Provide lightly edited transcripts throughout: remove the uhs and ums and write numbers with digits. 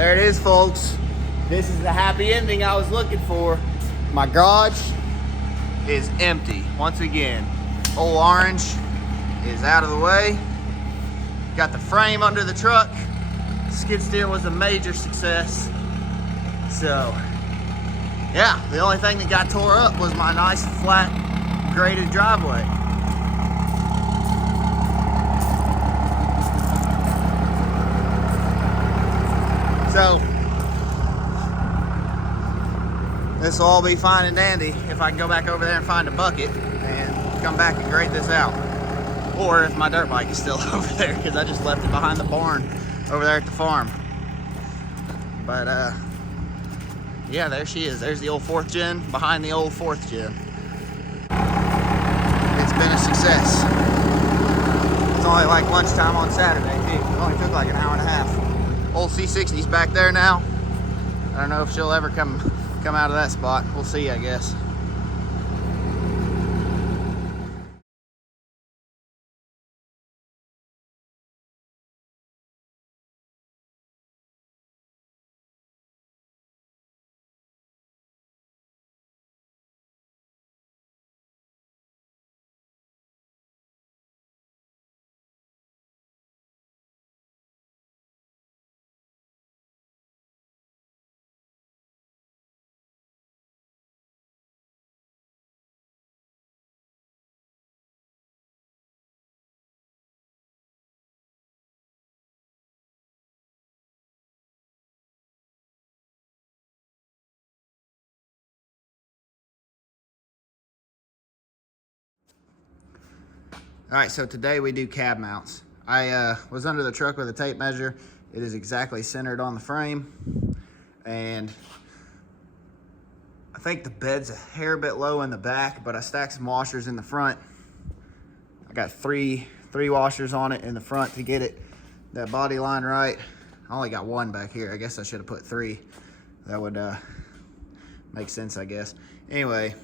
There it is, folks. This is the happy ending I was looking for. My garage is empty once again. Old orange is out of the way. Got the frame under the truck. Skid steer was a major success. So, yeah, the only thing that got tore up was my nice flat graded driveway. So, this will all be fine and dandy if I can go back over there and find a bucket and come back and grade this out. Or if my dirt bike is still over there, because I just left it behind the barn over there at the farm. But yeah, there she is. There's the old 4th gen behind the old 4th gen. It's been a success. It's only like lunchtime on Saturday too. It only took like an hour and a half. Old C60's back there now. I don't know if she'll ever come out of that spot. We'll see, I guess. All right, so today we do cab mounts. I was under the truck with a tape measure. It is exactly centered on the frame. And I think the bed's a hair bit low in the back, but I stacked some washers in the front. I got three washers on it in the front to get that body line right. I only got one back here. I guess I should have put 3. That would make sense, I guess. Anyway,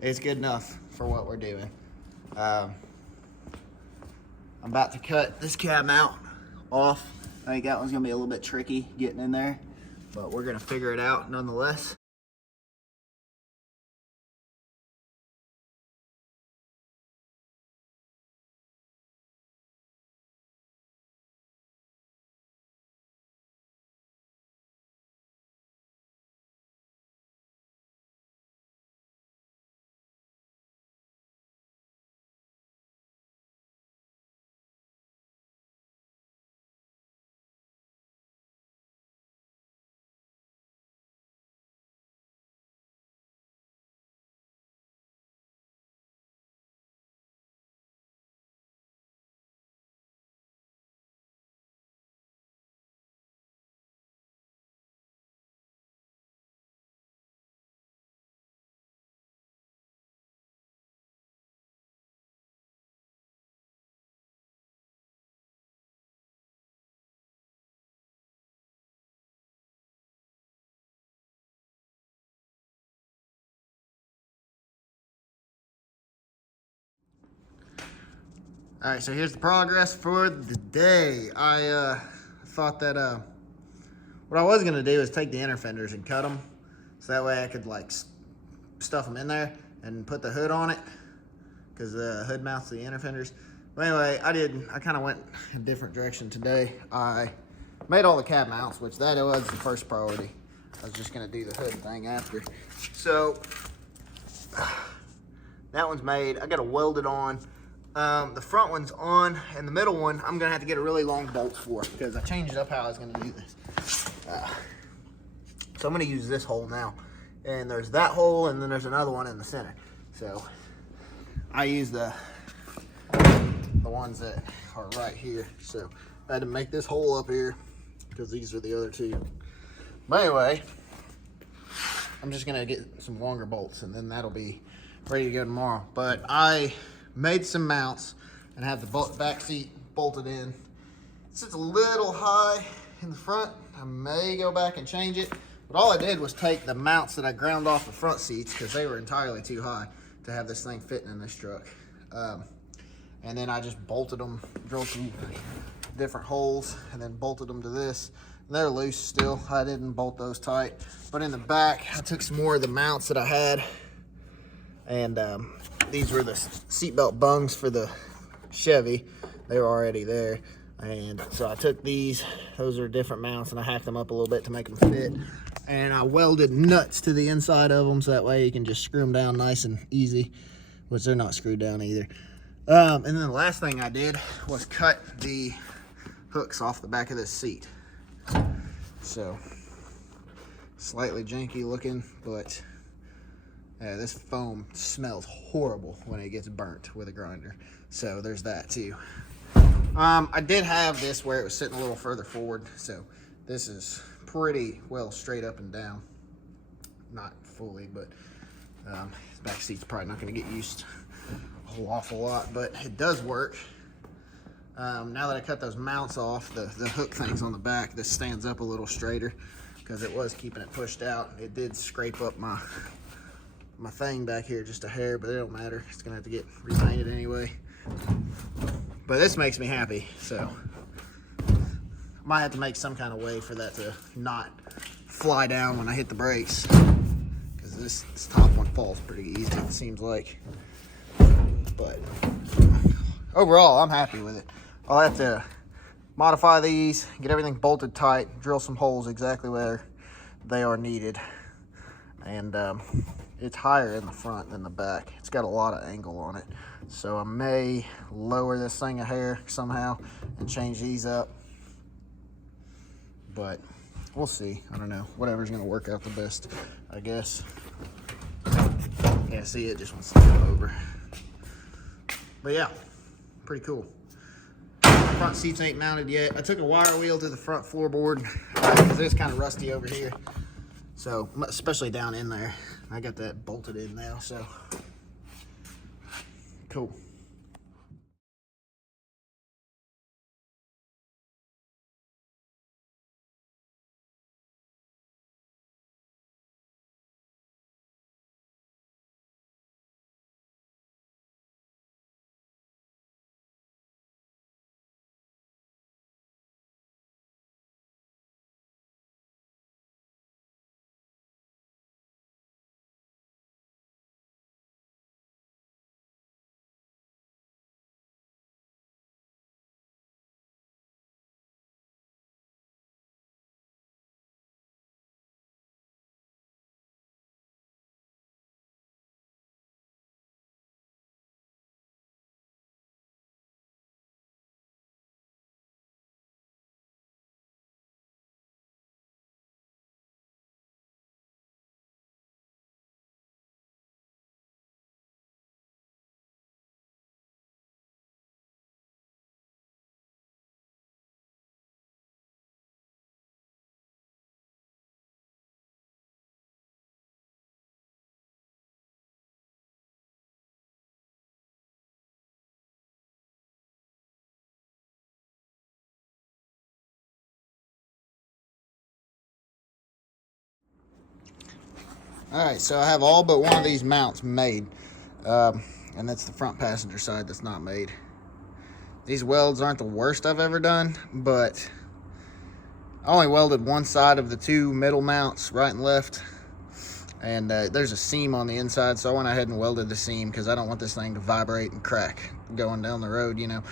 it's good enough for what we're doing. I'm about to cut this cab mount off. I think that one's gonna be a little bit tricky getting in there, but we're gonna figure it out nonetheless. All right, so here's the progress for the day. I thought that what I was gonna do is take the inner fenders and cut them, so that way I could like stuff them in there and put the hood on it, because the hood mounts the inner fenders. But anyway, I kind of went a different direction today. I made all the cab mounts, which that was the first priority. I was just gonna do the hood thing after. So that one's made. I got to weld it on. The front one's on, and the middle one I'm gonna have to get a really long bolt for, because I changed up how I was gonna do this. So I'm gonna use this hole now, and there's that hole, and then there's another one in the center. So I use the ones that are right here. So I had to make this hole up here because these are the other two. But anyway, I'm just gonna get some longer bolts, and then that'll be ready to go tomorrow. But I made some mounts and have the back seat bolted in. It sits a little high in the front. I may go back and change it, but all I did was take the mounts that I ground off the front seats, because they were entirely too high to have this thing fitting in this truck. And then I just bolted them, drilled some different holes, and then bolted them to this. They're loose still. I didn't bolt those tight. But in the back, I took some more of the mounts that I had. And these were the seatbelt bungs for the Chevy. They were already there. And so I took these. Those are different mounts, and I hacked them up a little bit to make them fit. And I welded nuts to the inside of them, so that way you can just screw them down nice and easy, which they're not screwed down either. And then the last thing I did was cut the hooks off the back of this seat. So, slightly janky looking, but this foam smells horrible when it gets burnt with a grinder. So there's that too. I did have this where it was sitting a little further forward, so this is pretty well straight up and down. Not fully, but the back seat's probably not going to get used a whole awful lot, but it does work. Now that I cut those mounts off, the hook things on the back, this stands up a little straighter because it was keeping it pushed out. It did scrape up my thing back here just a hair, but it don't matter. It's going to have to get repainted anyway. But this makes me happy, so might have to make some kind of way for that to not fly down when I hit the brakes, because this top one falls pretty easy, it seems like. But overall, I'm happy with it. I'll have to modify these, get everything bolted tight, drill some holes exactly where they are needed. And it's higher in the front than the back. It's got a lot of angle on it. So I may lower this thing a hair somehow and change these up. But we'll see. I don't know. Whatever's going to work out the best, I guess. Yeah, see, it just wants to go over. But yeah, pretty cool. Front seats ain't mounted yet. I took a wire wheel to the front floorboard because it's kind of rusty over here. So, especially down in there. I got that bolted in now, so cool. Alright, so I have all but one of these mounts made. And that's the front passenger side that's not made. These welds aren't the worst I've ever done, but I only welded one side of the two middle mounts, right and left. And there's a seam on the inside, so I went ahead and welded the seam because I don't want this thing to vibrate and crack going down the road, you know.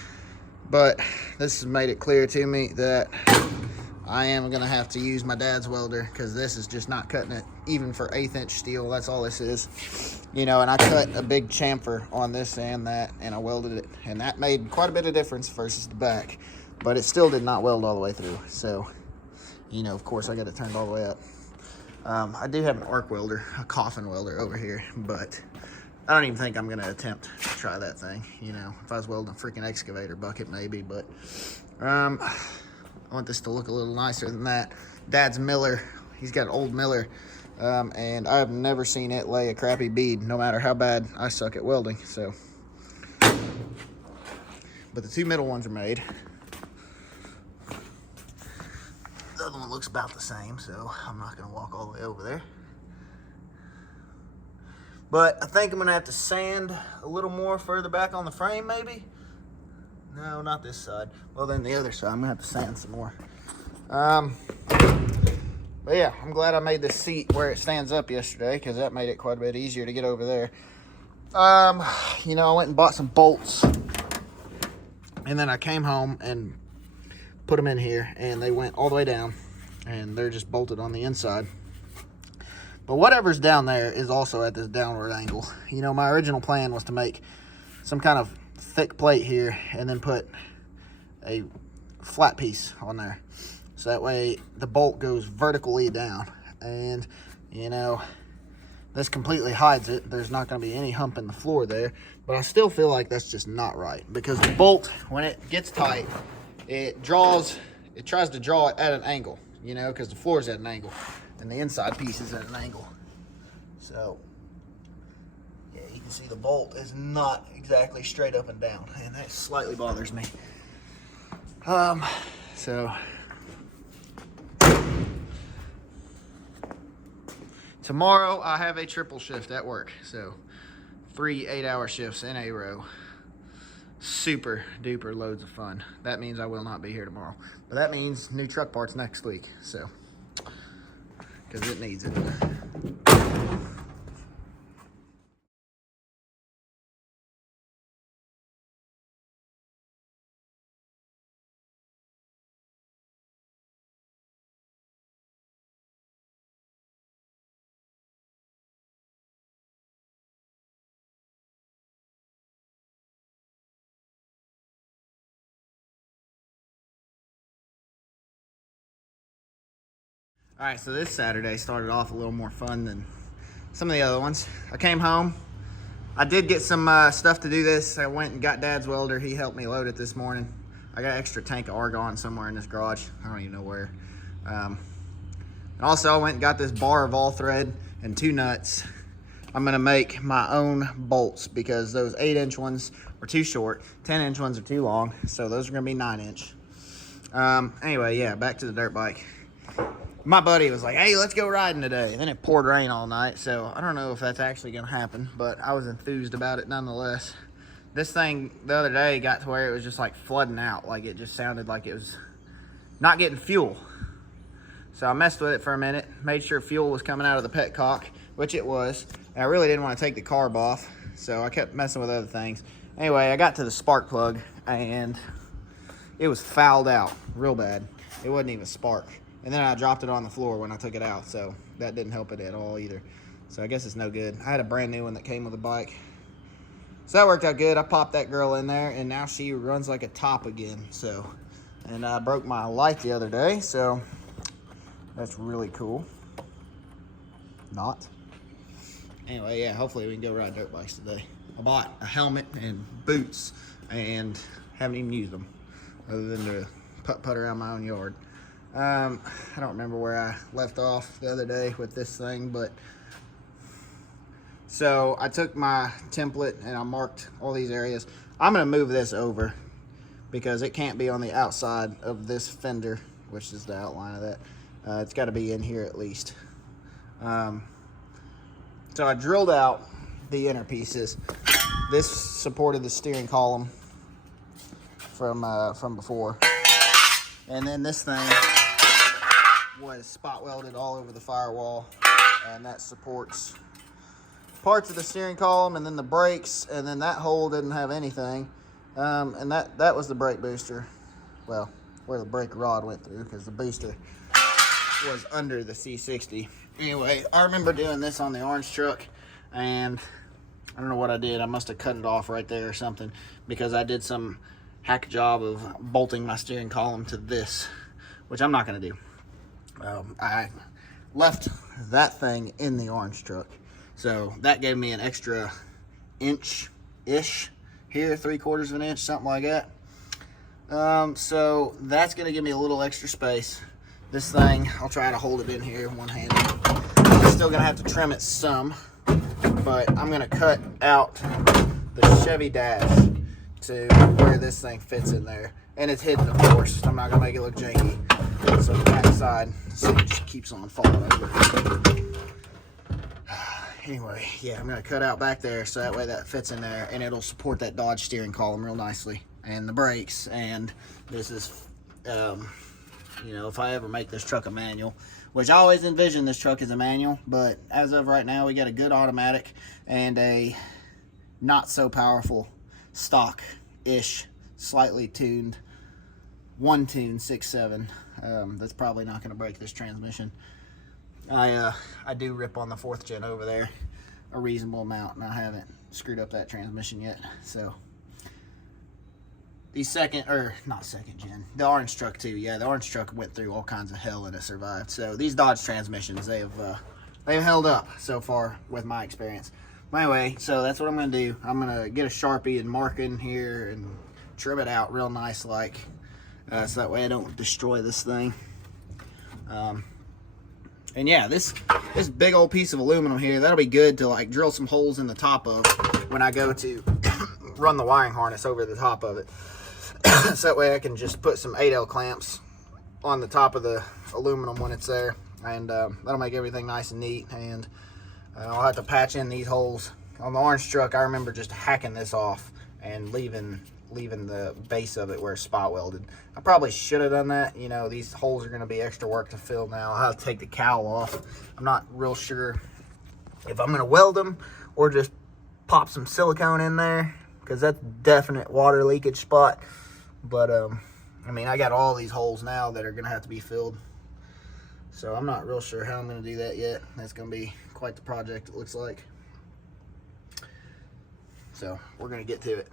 But this has made it clear to me that I am going to have to use my dad's welder because this is just not cutting it, even for 1/8 inch steel. That's all this is, you know. And I cut a big chamfer on this and that, and I welded it, and that made quite a bit of difference versus the back, but it still did not weld all the way through. So, you know, of course I got it turned all the way up. I do have an arc welder, a coffin welder over here, but I don't even think I'm going to attempt to try that thing. You know, if I was welding a freaking excavator bucket, maybe, but I want this to look a little nicer than that. Dad's Miller, he's got an old Miller, and I've never seen it lay a crappy bead, no matter how bad I suck at welding. So, but the two middle ones are made. The other one looks about the same, so I'm not going to walk all the way over there. But I think I'm going to have to sand a little more further back on the frame, maybe. No, not this side. Well, then the other side, I'm going to have to sand some more. But yeah, I'm glad I made this seat where it stands up yesterday, because that made it quite a bit easier to get over there. You know, I went and bought some bolts, and then I came home and put them in here, and they went all the way down, and they're just bolted on the inside. But whatever's down there is also at this downward angle. You know, my original plan was to make some kind of thick plate here and then put a flat piece on there, so that way the bolt goes vertically down. And you know, this completely hides it. There's not going to be any hump in the floor there, but I still feel like that's just not right, because the bolt, when it gets tight, it tries to draw it at an angle, you know, because the floor is at an angle and the inside piece is at an angle. So yeah, you can see the bolt is not exactly straight up and down, and that slightly bothers me. So tomorrow I have a triple shift at work, so 3 8-hour shifts in a row. Super duper loads of fun. That means I will not be here tomorrow, but that means new truck parts next week, so because it needs it. All right, so this Saturday started off a little more fun than some of the other ones. I came home. I did get some stuff to do this. I went and got Dad's welder. He helped me load it this morning. I got an extra tank of argon somewhere in this garage. I don't even know where. And also, I went and got this bar of all thread and 2 nuts. I'm gonna make my own bolts, because those 8-inch ones are too short. 10-inch ones are too long. So those are gonna be 9-inch. Anyway, yeah, back to the dirt bike. My buddy was like, hey, let's go riding today. And then it poured rain all night, so I don't know if that's actually going to happen, but I was enthused about it nonetheless. This thing the other day got to where it was just like flooding out. Like, it just sounded like it was not getting fuel. So I messed with it for a minute, made sure fuel was coming out of the petcock, which it was. And I really didn't want to take the carb off, so I kept messing with other things. Anyway, I got to the spark plug, and it was fouled out real bad. It wasn't even spark. And then I dropped it on the floor when I took it out, so that didn't help it at all either. So I guess it's no good. I had a brand new one that came with the bike. So that worked out good. I popped that girl in there, and now she runs like a top again. So, and I broke my light the other day, so that's really cool. Not. Anyway, yeah, hopefully we can go ride dirt bikes today. I bought a helmet and boots, and haven't even used them, other than to putt around my own yard. I don't remember where I left off the other day with this thing, but so I took my template and I marked all these areas. I'm going to move this over because it can't be on the outside of this fender, which is the outline of that. It's got to be in here at least. So I drilled out the inner pieces. This supported the steering column from before. And then this thing was spot welded all over the firewall, and that supports parts of the steering column and then the brakes, and then that hole didn't have anything. And that was the brake booster. Well, where the brake rod went through, because the booster was under the C60. Anyway, I remember doing this on the orange truck, and I don't know what I did. I must have cut it off right there or something, because I did some hack job of bolting my steering column to this, which I'm not going to do. I left that thing in the orange truck, so that gave me an extra inch-ish here, 3/4 of an inch, something like that. So that's going to give me a little extra space. This thing, I'll try to hold it in here one-handed. I'm still going to have to trim it some, but I'm going to cut out the Chevy dash to where this thing fits in there. And it's hidden, of course. I'm not going to make it look janky. So the back side, so it just keeps on falling over. Anyway, yeah, I'm going to cut out back there so that way that fits in there, and it'll support that Dodge steering column real nicely, and the brakes. And this is you know, if I ever make this truck a manual, which I always envisioned this truck as a manual, but as of right now, we got a good automatic and a not so powerful stock-ish, slightly tuned, one tune 6.7. That's probably not going to break this transmission. I do rip on the 4th gen over there a reasonable amount, and I haven't screwed up that transmission yet. So the not second gen, the orange truck too. Yeah, the orange truck went through all kinds of hell and it survived. So these Dodge transmissions, they've held up so far with my experience. But anyway, so that's what I'm gonna do. I'm gonna get a Sharpie and mark in here and trim it out real nice, like so that way I don't destroy this thing. And yeah, this big old piece of aluminum here, that'll be good to like drill some holes in the top of when I go to run the wiring harness over the top of it. So that way I can just put some 8L clamps on the top of the aluminum when it's there, and that'll make everything nice and neat. And I'll have to patch in these holes. On the orange truck, I remember just hacking this off and leaving the base of it where it's spot welded. I probably should have done that. You know, these holes are going to be extra work to fill now. I'll have to take the cowl off. I'm not real sure if I'm going to weld them or just pop some silicone in there, because that's definite water leakage spot. But I mean, I got all these holes now that are going to have to be filled, so I'm not real sure how I'm going to do that yet. That's going to be quite the project, it looks like. So we're going to get to it.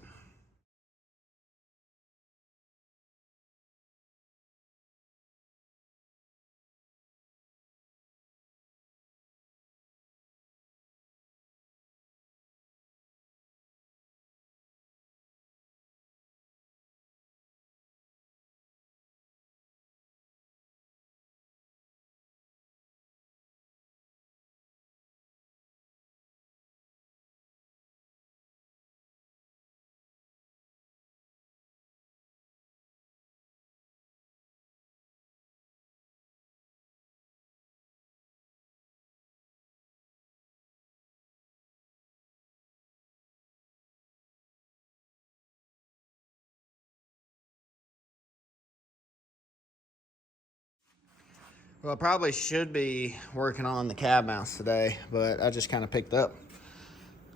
Well, I probably should be working on the cab mounts today, but I just kind of picked up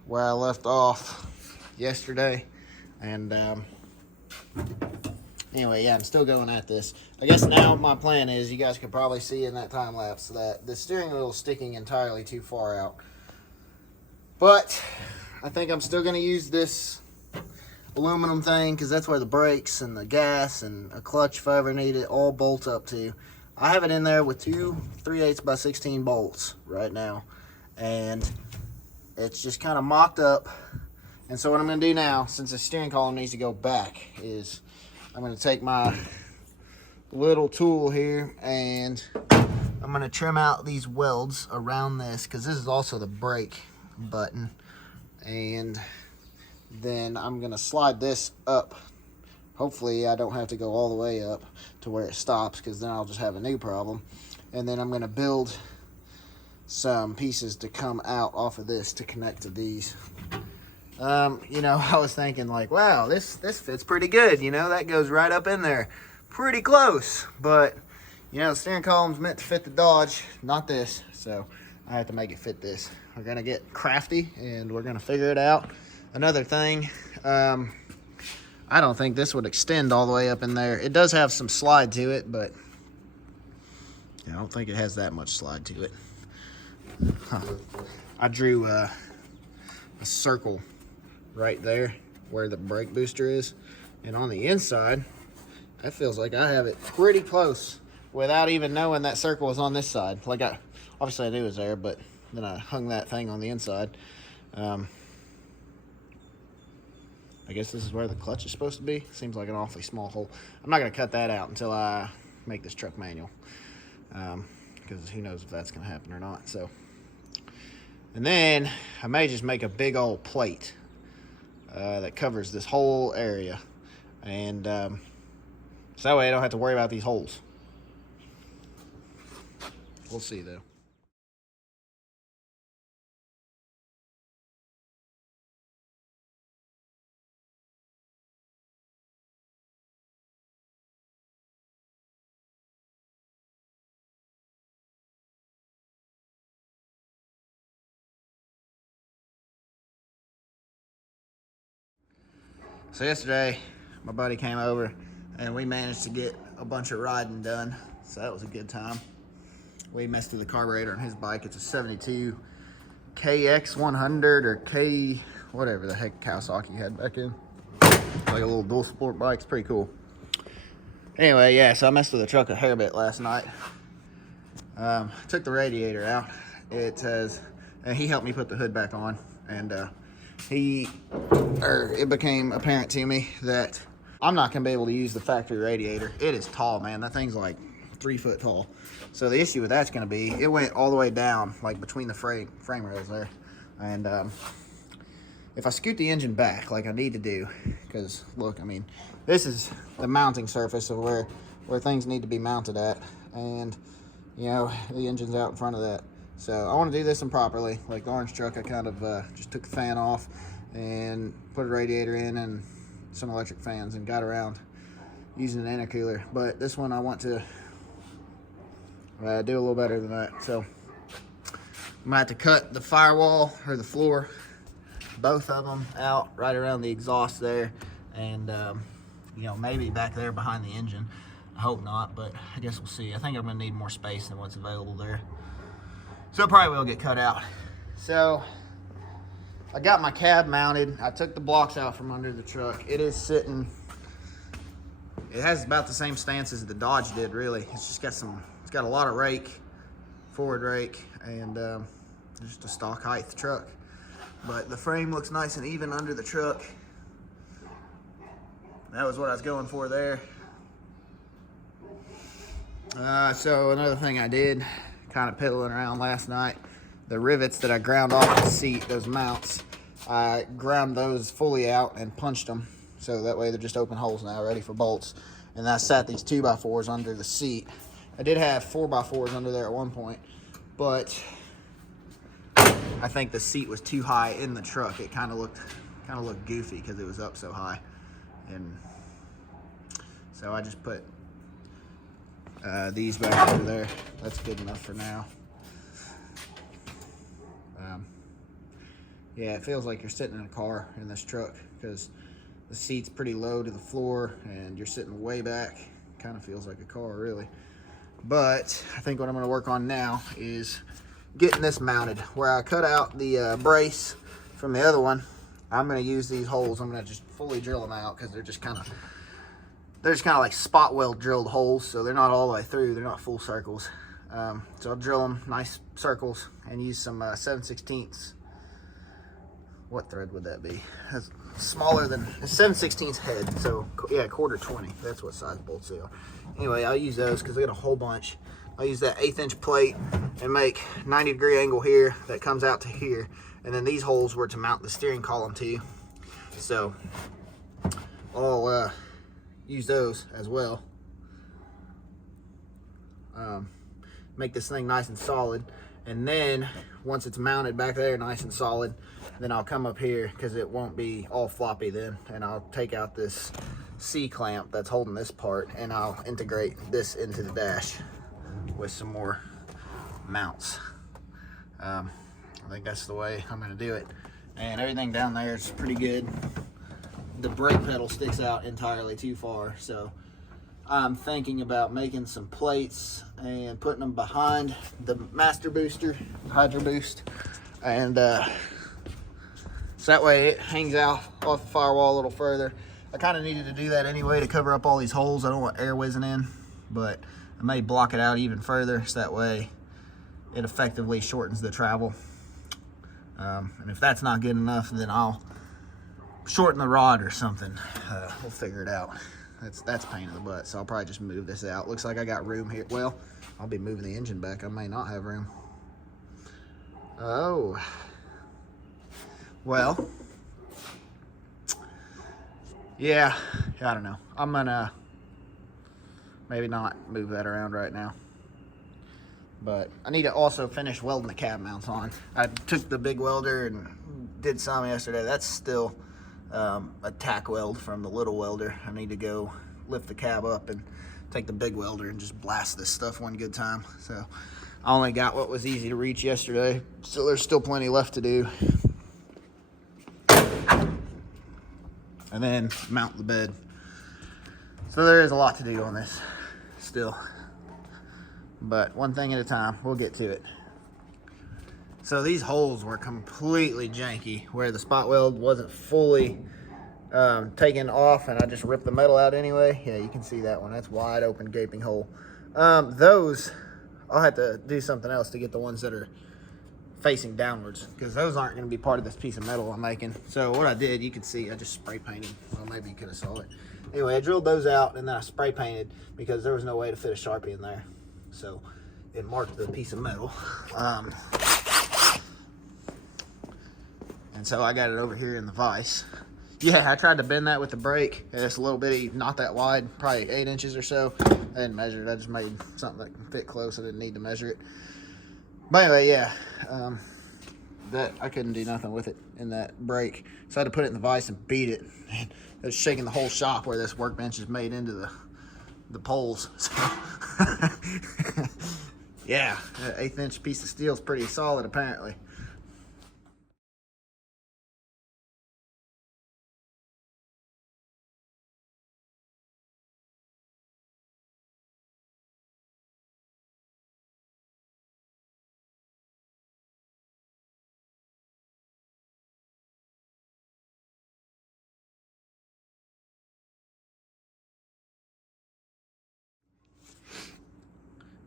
where I left off yesterday. And anyway, yeah, I'm still going at this. I guess now my plan is, you guys could probably see in that time lapse, that the steering wheel is sticking entirely too far out. But I think I'm still going to use this aluminum thing, because that's where the brakes and the gas and a clutch, if I ever need it, all bolt up to. I have it in there with two 3/8 by 16 bolts right now, and it's just kind of mocked up. And so what I'm going to do now, since the steering column needs to go back, is I'm going to take my little tool here and I'm going to trim out these welds around this, because this is also the brake button. And then I'm going to slide this up. Hopefully I don't have to go all the way up to where it stops, because then I'll just have a new problem. And then I'm going to build some pieces to come out off of this to connect to these. You know, I was thinking like, wow, this fits pretty good. You know, that goes right up in there. Pretty close. But, you know, the steering column's meant to fit the Dodge, not this. So I have to make it fit this. We're going to get crafty and we're going to figure it out. Another thing, I don't think this would extend all the way up in there. It does have some slide to it, but I don't think it has that much slide to it. Huh. I drew a circle right there where the brake booster is, and on the inside, that feels like I have it pretty close without even knowing that circle was on this side. Like, obviously I knew it was there, but then I hung that thing on the inside. I guess this is where the clutch is supposed to be. Seems like an awfully small hole. I'm not going to cut that out until I make this truck manual, because who knows if that's going to happen or not. So, and then I may just make a big old plate that covers this whole area, and so that way I don't have to worry about these holes. We'll see though. So yesterday, my buddy came over and we managed to get a bunch of riding done. So that was a good time. We messed with the carburetor on his bike. It's a 72 KX100 or K, whatever the heck Kawasaki had back in. Like a little dual sport bike. It's pretty cool. Anyway, yeah, so I messed with the truck a hair bit last night. Took the radiator out. And he helped me put the hood back on. And it became apparent to me that I'm not gonna be able to use the factory radiator. It is tall, man. That thing's like 3 foot tall. So the issue with that's gonna be, it went all the way down, like between the frame rails there. And if I scoot the engine back like I need to do, because look, I mean, this is the mounting surface of where things need to be mounted at. And you know, the engine's out in front of that. So I want to do this improperly. Like the orange truck, I kind of just took the fan off and put a radiator in and some electric fans and got around using an intercooler. But this one I want to do a little better than that. So I'm gonna have to cut the firewall or the floor, both of them out right around the exhaust there, and you know, maybe back there behind the engine. I hope not, but I guess we'll see. I think I'm gonna need more space than what's available there. So it probably will get cut out. So I got my cab mounted. I took the blocks out from under the truck. It is sitting, it has about the same stance as the Dodge did, really. It's just got it's got a lot of rake, forward rake, and just a stock height truck. But the frame looks nice and even under the truck. That was what I was going for there. So another thing I did, kind of piddling around last night, the rivets that I ground off the seat, those mounts, I ground those fully out and punched them. So that way they're just open holes now, ready for bolts. And I sat these 2x4s under the seat. I did have 4x4s under there at one point, but I think the seat was too high in the truck. It kind of looked goofy because it was up so high. And so I just put these back over there. That's good enough for now. Yeah, it feels like you're sitting in a car in this truck because the seat's pretty low to the floor and you're sitting way back. Kind of feels like a car, really. But I think what I'm going to work on now is getting this mounted. Where I cut out the brace from the other one, I'm going to use these holes. I'm going to just fully drill them out because they're just kind of like spot weld drilled holes, so they're not all the way through. They're not full circles. So I'll drill them nice circles and use some 7/16. What thread would that be? That's smaller than 7/16 head. So yeah, 1/4 20. That's what size bolts they are. Anyway, I'll use those because I got a whole bunch. I'll use that 1/8 inch plate and make 90-degree angle here that comes out to here, and then these holes were to mount the steering column to. So I'll use those as well. Make this thing nice and solid, and then once it's mounted back there nice and solid, then I'll come up here because it won't be all floppy then, and I'll take out this C-clamp that's holding this part and I'll integrate this into the dash with some more mounts. I think that's the way I'm going to do it, and everything down there is pretty good. The brake pedal sticks out entirely too far, so I'm thinking about making some plates and putting them behind the master booster, Hydro Boost, and so that way it hangs out off the firewall a little further. I kind of needed to do that anyway to cover up all these holes. I don't want air whizzing in, but I may block it out even further so that way it effectively shortens the travel. And if that's not good enough, then I'll shorten the rod or something. We'll figure it out. That's a pain in the butt, so I'll probably just move this out. Looks like I got room here. Well, I'll be moving the engine back. I may not have room. Oh. Well. Yeah, I don't know. I'm gonna maybe not move that around right now. But I need to also finish welding the cab mounts on. I took the big welder and did some yesterday. That's still a tack weld from the little welder. I need to go lift the cab up and take the big welder and just blast this stuff one good time. So I only got what was easy to reach yesterday, so there's still plenty left to do. and then mount the bed. So there is a lot to do on this still, but one thing at a time. We'll get to it. So these holes were completely janky, where the spot weld wasn't fully taken off, and I just ripped the metal out anyway. Yeah, you can see that one. That's wide open, gaping hole. Those, I'll have to do something else to get the ones that are facing downwards, because those aren't going to be part of this piece of metal I'm making. So what I did, you can see, I just spray painted. Well, maybe you could have saw it. Anyway, I drilled those out, and then I spray painted because there was no way to fit a Sharpie in there. So it marked the piece of metal. And so I got it over here in the vise. Yeah, I tried to bend that with the brake. It's a little bitty, not that wide, probably 8 inches or so. I didn't measure it. I just made something that can fit close. I didn't need to measure it. But anyway, yeah, that I couldn't do nothing with it in that brake. So I had to put it in the vise and beat it. And it was shaking the whole shop where this workbench is made into the poles. So yeah, an 1/8 inch piece of steel is pretty solid apparently.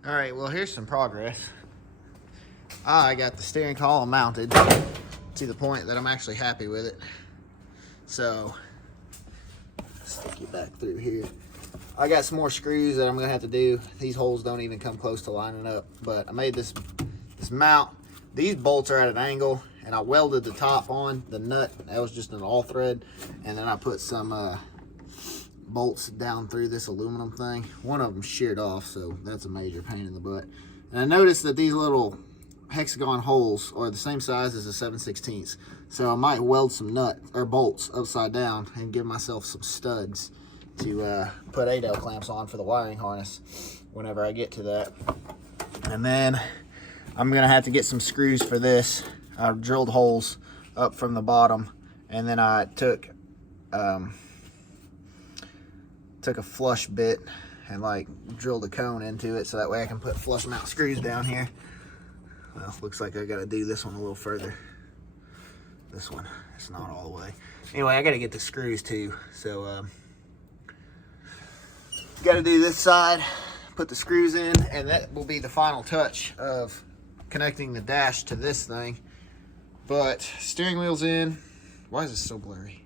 All right, well, here's some progress. I got the steering column mounted to the point that I'm actually happy with it. So, stick it back through here. I got some more screws that I'm gonna have to do. These holes don't even come close to lining up, but I made this mount. These bolts are at an angle, and I welded the top on the nut. That was just an all thread, and then I put some bolts down through this aluminum thing. One of them sheared off, so that's a major pain in the butt. And I noticed that these little hexagon holes are the same size as a 7/16. So I might weld some nut or bolts upside down and give myself some studs to put 8L clamps on for the wiring harness whenever I get to that. And then I'm gonna have to get some screws for this. I drilled holes up from the bottom, and then I took a flush bit and like drilled a cone into it, so that way I can put flush mount screws down here. Well, looks like I gotta do this one a little further. This one, it's not all the way. Anyway, I gotta get the screws too, so gotta do this side, put the screws in, and that will be the final touch of connecting the dash to this thing. But steering wheel's in. Why is this so blurry?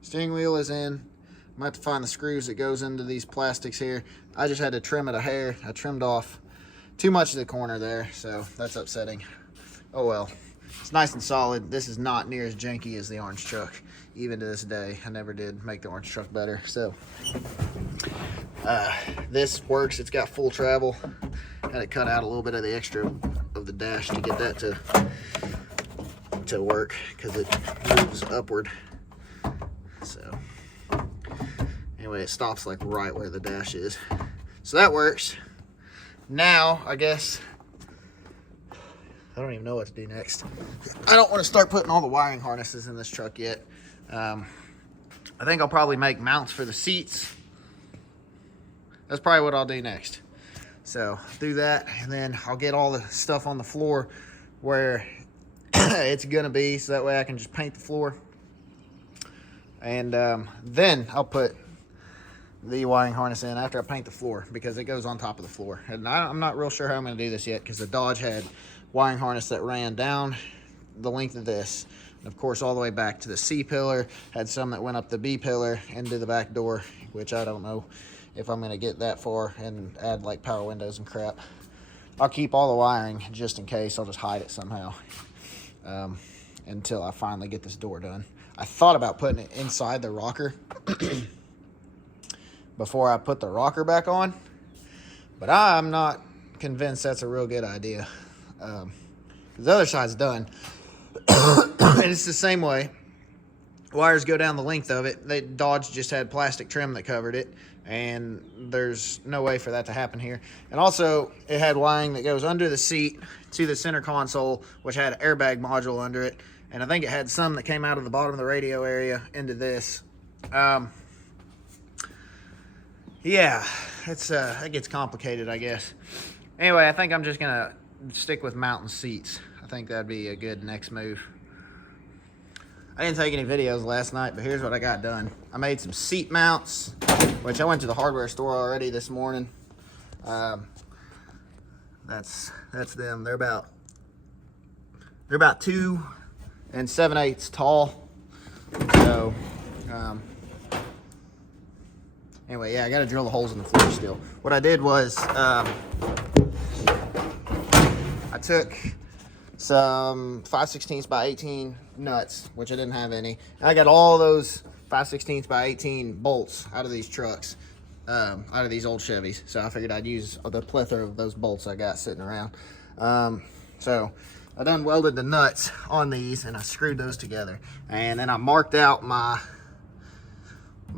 Steering wheel is in. I'm gonna have to find the screws that goes into these plastics here. I just had to trim it a hair. I trimmed off too much of the corner there, so that's upsetting. Oh well, it's nice and solid. This is not near as janky as the orange truck, even to this day. I never did make the orange truck better. So this works. It's got full travel. Had to cut out a little bit of the extra of the dash to get that to work, because it moves upward. So anyway, it stops like right where the dash is. So that works. Now, I guess, I don't even know what to do next. I don't want to start putting all the wiring harnesses in this truck yet. I think I'll probably make mounts for the seats. That's probably what I'll do next. So do that, and then I'll get all the stuff on the floor where it's gonna be, so that way I can just paint the floor. And then I'll put the wiring harness in after I paint the floor, because it goes on top of the floor. And I'm not real sure how I'm going to do this yet, because the Dodge had wiring harness that ran down the length of this, and of course all the way back to the C pillar. Had some that went up the B pillar into the back door, which I don't know if I'm going to get that far and add like power windows and crap. I'll keep all the wiring just in case. I'll just hide it somehow until I finally get this door done. I thought about putting it inside the rocker before I put the rocker back on, but I'm not convinced that's a real good idea. Because the other side's done. And it's the same way wires go down the length of it. Dodge just had plastic trim that covered it, and there's no way for that to happen here. And also, it had wiring that goes under the seat to the center console, which had an airbag module under it, and I think it had some that came out of the bottom of the radio area into this. Yeah, it gets complicated, I guess. Anyway, I think I'm just gonna stick with mounting seats. I think that'd be a good next move. I didn't take any videos last night, but here's what I got done. I made some seat mounts, which I went to the hardware store already this morning. That's them. They're about 2 7/8 tall. So, anyway, yeah, I got to drill the holes in the floor still. What I did was, I took some 5/16 by 18 nuts, which I didn't have any. I got all those 5/16 by 18 bolts out of these trucks, out of these old Chevys. So I figured I'd use the plethora of those bolts I got sitting around. So I done welded the nuts on these, and I screwed those together. And then I marked out my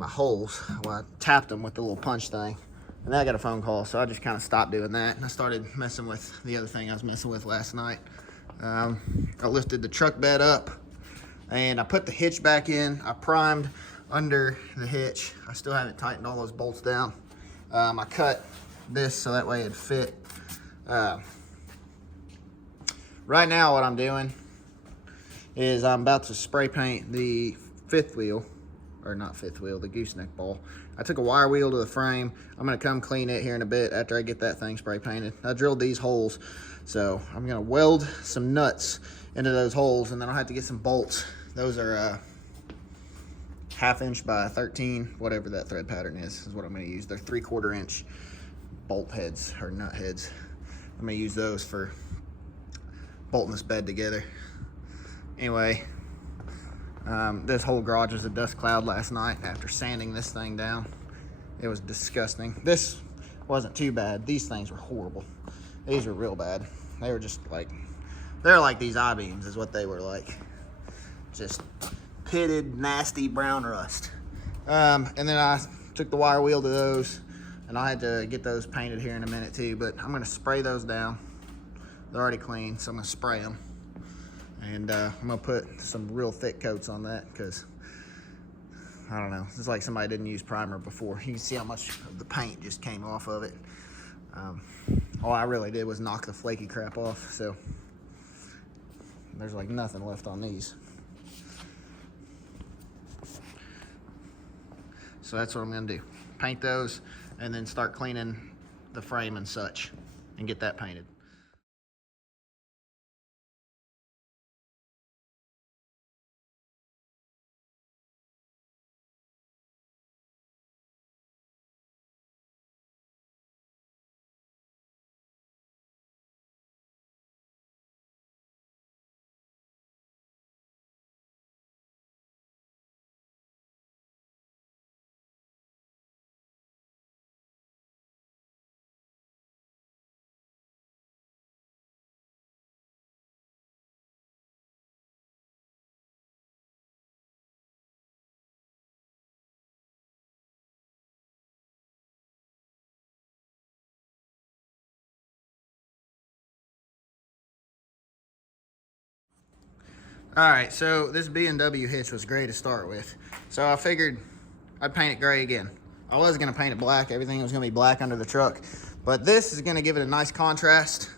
holes. Well, I tapped them with the little punch thing. And then I got a phone call, so I just kind of stopped doing that. And I started messing with the other thing I was messing with last night. I lifted the truck bed up, and I put the hitch back in. I primed under the hitch. I still haven't tightened all those bolts down. I cut this so that way it'd fit. Right now what I'm doing is I'm about to spray paint the fifth wheel, or not fifth wheel, the gooseneck ball. I took a wire wheel to the frame. I'm gonna come clean it here in a bit after I get that thing spray painted. I drilled these holes, so I'm gonna weld some nuts into those holes, and then I'll have to get some bolts. Those are 1/2 inch by 13, whatever that thread pattern is what I'm gonna use. They're 3/4 inch bolt heads, or nut heads. I'm gonna use those for bolting this bed together. Anyway, this whole garage was a dust cloud last night after sanding this thing down. It was disgusting. This wasn't too bad. These things were horrible. These were real bad. They were just like, they're like these I-beams is what they were like. Just pitted, nasty brown rust. And then I took the wire wheel to those, and I had to get those painted here in a minute too, but I'm gonna spray those down. They're already clean, so I'm gonna spray them. And I'm gonna put some real thick coats on that, because I don't know, it's like somebody didn't use primer before. You can see how much of the paint just came off of it. All I really did was knock the flaky crap off, so there's like nothing left on these. So that's what I'm gonna do. Paint those, and then start cleaning the frame and such, and get that painted. All right, so this B&W hitch was gray to start with. So I figured I'd paint it gray again. I was gonna paint it black. Everything was gonna be black under the truck. But this is gonna give it a nice contrast,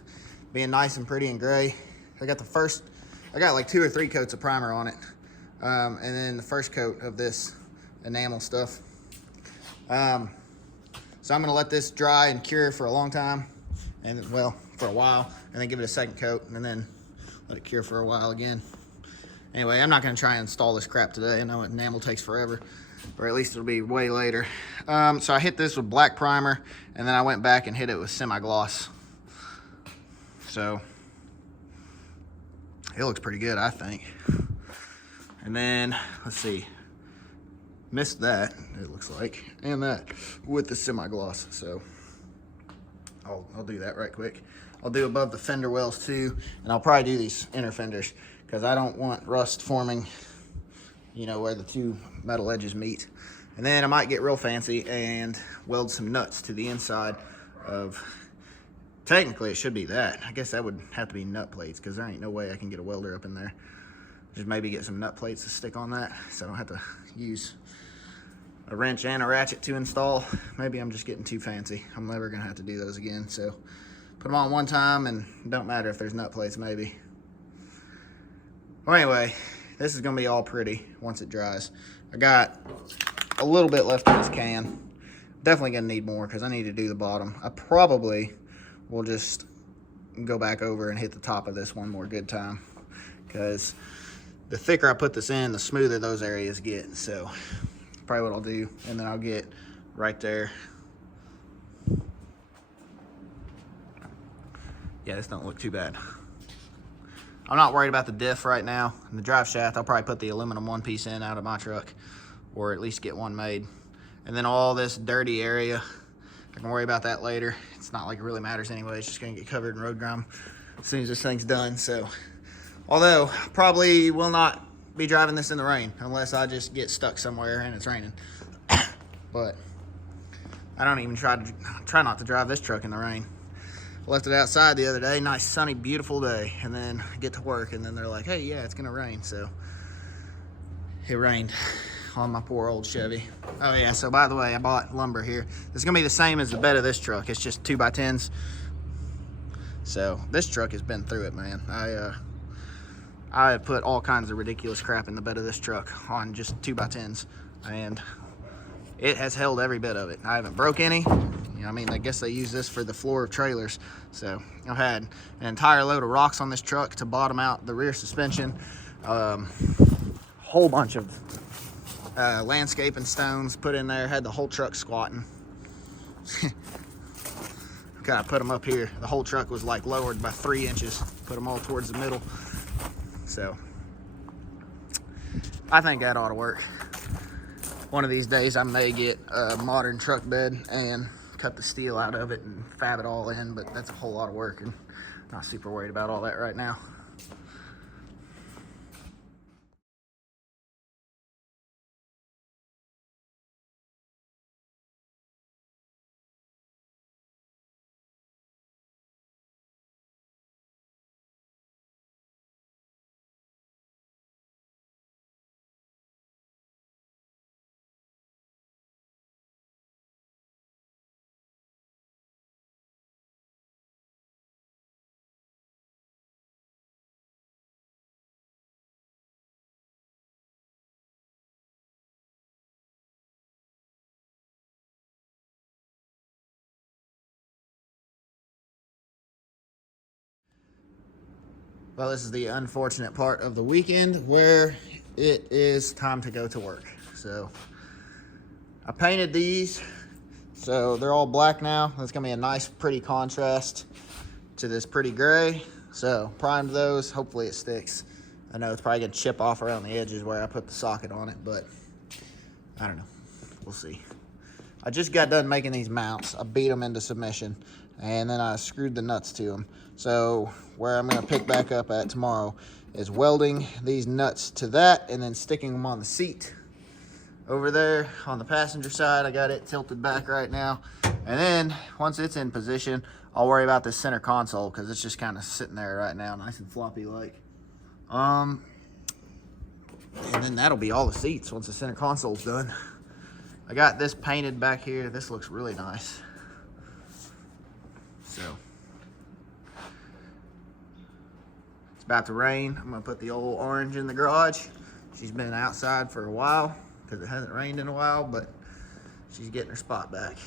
being nice and pretty and gray. I got like 2 or 3 coats of primer on it. And then the first coat of this enamel stuff. So I'm gonna let this dry and cure for a long time, and well, for a while, and then give it a second coat, and then let it cure for a while again. Anyway, I'm not gonna try and install this crap today. I know enamel takes forever, or at least it'll be way later. So I hit this with black primer, and then I went back and hit it with semi-gloss. So it looks pretty good, I think. And then, let's see, missed that, it looks like, and that with the semi-gloss. So I'll do that right quick. I'll do above the fender wells too, and I'll probably do these inner fenders, because I don't want rust forming you know, where the two metal edges meet. And then I might get real fancy and weld some nuts to the inside of, technically it should be that. I guess that would have to be nut plates, because there ain't no way I can get a welder up in there. Just maybe get some nut plates to stick on that, so I don't have to use a wrench and a ratchet to install. Maybe I'm just getting too fancy. I'm never gonna have to do those again, so put them on one time, and it don't matter if there's nut plates, maybe. Well, anyway, this is gonna be all pretty once it dries. I got a little bit left in this can. Definitely gonna need more, because I need to do the bottom. I probably will just go back over and hit the top of this one more good time, because the thicker I put this in, the smoother those areas get. So probably what I'll do, and then I'll get right there. Yeah, this don't look too bad. I'm not worried about the diff right now. And the drive shaft, I'll probably put the aluminum one piece in out of my truck, or at least get one made. And then all this dirty area, I can worry about that later. It's not like it really matters anyway. It's just gonna get covered in road grime as soon as this thing's done. So, although probably will not be driving this in the rain unless I just get stuck somewhere and it's raining. But I don't even try not to drive this truck in the rain. I left it outside the other day, nice sunny beautiful day, and then I get to work and then they're like, hey, yeah, it's gonna rain. So it rained on my poor old Chevy. Oh yeah, so by the way, I bought lumber here. It's gonna be the same as the bed of this truck. It's just 2x10s. So this truck has been through it, man. I have put all kinds of ridiculous crap in the bed of this truck on just 2x10s, and it has held every bit of it. I haven't broke any. You know, I mean, I guess they use this for the floor of trailers. So I've had an entire load of rocks on this truck to bottom out the rear suspension. Whole bunch of landscaping stones put in there. Had the whole truck squatting. Kind of put them up here. The whole truck was like lowered by 3 inches. Put them all towards the middle. So I think that ought to work. One of these days I may get a modern truck bed and cut the steel out of it and fab it all in, but that's a whole lot of work, and I'm not super worried about all that right now. Well, this is the unfortunate part of the weekend where it is time to go to work. So I painted these, so they're all black now. That's gonna be a nice, pretty contrast to this pretty gray. So primed those, hopefully it sticks. I know it's probably gonna chip off around the edges where I put the socket on it, but I don't know, we'll see. I just got done making these mounts. I beat them into submission, and then I screwed the nuts to them. So where I'm gonna pick back up at tomorrow is welding these nuts to that and then sticking them on the seat over there on the passenger side. I got it tilted back right now. And then once it's in position, I'll worry about this center console, because it's just kind of sitting there right now, nice and floppy like. And then that'll be all the seats once the center console's done. I got this painted back here. This looks really nice. So it's about to rain. I'm gonna put the old orange in the garage. She's been outside for a while because it hasn't rained in a while, but she's getting her spot back.